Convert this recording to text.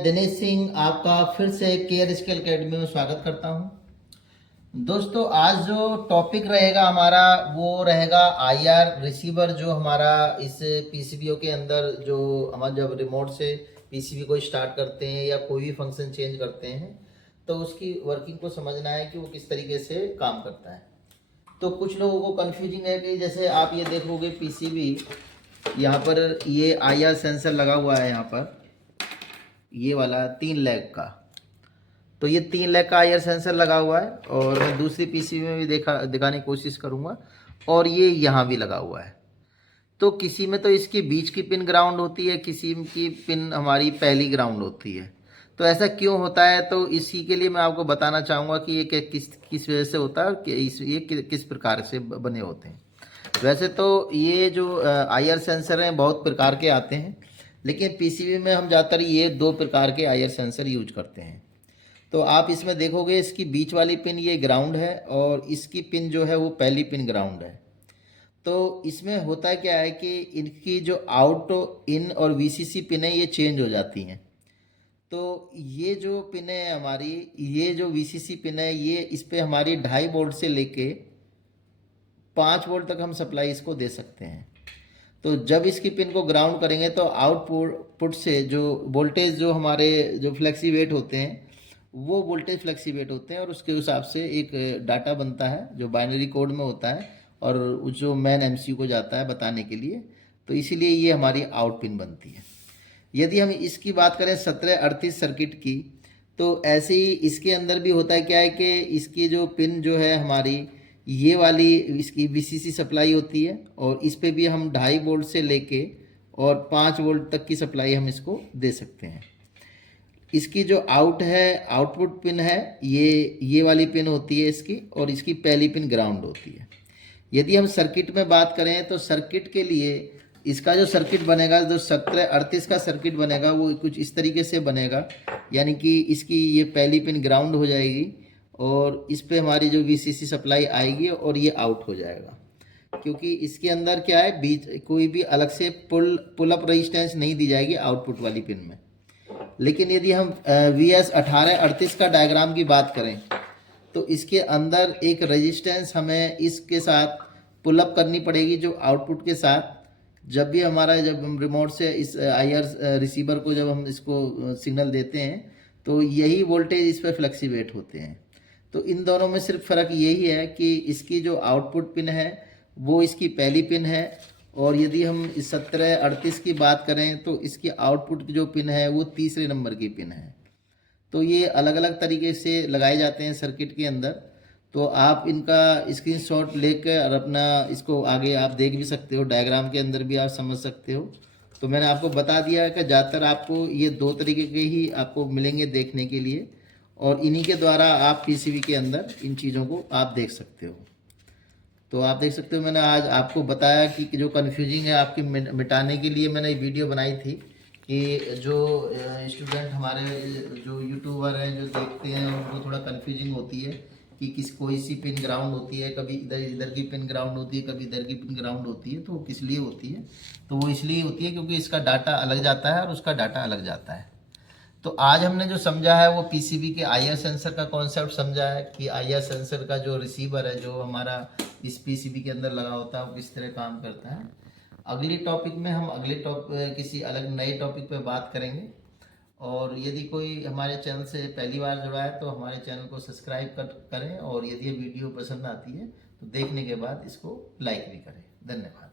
दिनेश सिंह आपका फिर से केयर स्किल अकेडमी में स्वागत करता हूं। दोस्तों, आज जो टॉपिक रहेगा हमारा वो रहेगा आईआर रिसीवर। जो हमारा इस पीसीबीओ के अंदर जो हम जब रिमोट से पीसीबी को स्टार्ट करते हैं या कोई भी फंक्शन चेंज करते हैं तो उसकी वर्किंग को समझना है कि वो किस तरीके से काम करता है। तो कुछ लोगों को कंफ्यूजिंग है कि जैसे आप ये देखोगे पीसीबी, यहाँ पर ये आईआर सेंसर लगा हुआ है, यहाँ पर ये वाला 3 लेग का। तो ये 3 लेग का आईआर सेंसर लगा हुआ है और मैं दूसरी पीसीबी में भी दिखाने की कोशिश करूँगा। और ये यहाँ भी लगा हुआ है। तो किसी में तो इसकी बीच की पिन ग्राउंड होती है, किसी की पिन हमारी पहली ग्राउंड होती है। तो ऐसा क्यों होता है, तो इसी के लिए मैं आपको बताना चाहूँगा कि ये किस किस वजह से होता है, कि ये किस प्रकार से बने होते हैं। वैसे तो ये जो आईआर सेंसर हैं बहुत प्रकार के आते हैं, लेकिन पीसीबी में हम ज़्यादातर ये 2 प्रकार के आईआर सेंसर यूज करते हैं। तो आप इसमें देखोगे इसकी बीच वाली पिन ये ग्राउंड है और इसकी पिन जो है वो पहली पिन ग्राउंड है। तो इसमें होता क्या है कि इनकी जो आउट, इन और वीसीसी पिनें ये चेंज हो जाती हैं। तो ये जो पिन है हमारी, ये जो वीसीसी पिन है, ये इस पर हमारी 2.5 वोल्ट से लेके 5 वोल्ट तक हम सप्लाई इसको दे सकते हैं। तो जब इसकी पिन को ग्राउंड करेंगे तो आउटपुट से जो वोल्टेज, जो हमारे जो फ्लेक्सीवेट होते हैं, वो वोल्टेज फ्लेक्सीवेट होते हैं और उसके हिसाब से एक डाटा बनता है जो बाइनरी कोड में होता है और जो मेन एमसीयू को जाता है बताने के लिए। तो इसीलिए ये हमारी आउट पिन बनती है। यदि हम इसकी बात करें 1738 सर्किट की, तो ऐसे ही इसके अंदर भी होता है क्या है कि इसकी जो पिन जो है हमारी, ये वाली इसकी वीसीसी सप्लाई होती है और इस पे भी हम 2.5 वोल्ट से लेके और 5 वोल्ट तक की सप्लाई हम इसको दे सकते हैं। इसकी जो आउट है, आउटपुट पिन है, ये वाली पिन होती है इसकी, और इसकी पहली पिन ग्राउंड होती है। यदि हम सर्किट में बात करें तो सर्किट के लिए इसका जो सर्किट बनेगा, जो 1738 का सर्किट बनेगा, वो कुछ इस तरीके से बनेगा। यानी कि इसकी ये पहली पिन ग्राउंड हो जाएगी और इस पे हमारी जो वीसीसी सप्लाई आएगी और ये आउट हो जाएगा। क्योंकि इसके अंदर क्या है, बीच कोई भी अलग से पुल अप रेजिस्टेंस नहीं दी जाएगी आउटपुट वाली पिन में। लेकिन यदि हम VS 1838 का डायग्राम की बात करें तो इसके अंदर एक रेजिस्टेंस हमें इसके साथ पुल अप करनी पड़ेगी, जो आउटपुट के साथ जब भी हमारा, जब हम रिमोट से इस आईआर रिसीवर को जब हम इसको सिग्नल देते हैं तो यही वोल्टेज इस पर फ्लक्सीवेट होते हैं। तो इन दोनों में सिर्फ फ़र्क यही है कि इसकी जो आउटपुट पिन है वो इसकी पहली पिन है, और यदि हम इस 1738 की बात करें तो इसकी आउटपुट की जो पिन है वो तीसरे नंबर की पिन है। तो ये अलग अलग तरीके से लगाए जाते हैं सर्किट के अंदर। तो आप इनका स्क्रीनशॉट लेकर और अपना इसको आगे आप देख भी सकते हो, डायग्राम के अंदर भी आप समझ सकते हो। तो मैंने आपको बता दिया है कि ज़्यादातर आपको ये 2 तरीके के ही आपको मिलेंगे देखने के लिए, और इन्हीं के द्वारा आप पीसीबी के अंदर इन चीज़ों को आप देख सकते हो। तो आप देख सकते हो, मैंने आज आपको बताया कि जो कन्फ्यूजिंग है आपकी मिटाने के लिए मैंने वीडियो बनाई थी कि जो स्टूडेंट हमारे जो यूट्यूबर हैं जो देखते हैं उनको थोड़ा कन्फ्यूजिंग होती है कि कोई सी पिन ग्राउंड होती है, कभी इधर इधर की पिन ग्राउंड होती है, कभी इधर की पिन ग्राउंड होती है। तो वो किस लिए होती है, तो वो इसलिए होती है क्योंकि इसका डाटा अलग जाता है और उसका डाटा अलग जाता है। तो आज हमने जो समझा है वो पीसीबी के आईआर सेंसर का कॉन्सेप्ट समझा है कि आईआर सेंसर का जो रिसीवर है जो हमारा इस पीसीबी के अंदर लगा होता है वो किस तरह काम करता है। अगली टॉपिक में हम किसी अलग नए टॉपिक पे बात करेंगे। और यदि कोई हमारे चैनल से पहली बार जुड़ा है तो हमारे चैनल को सब्सक्राइब करें, और यदि ये वीडियो पसंद आती है तो देखने के बाद इसको लाइक भी करें। धन्यवाद।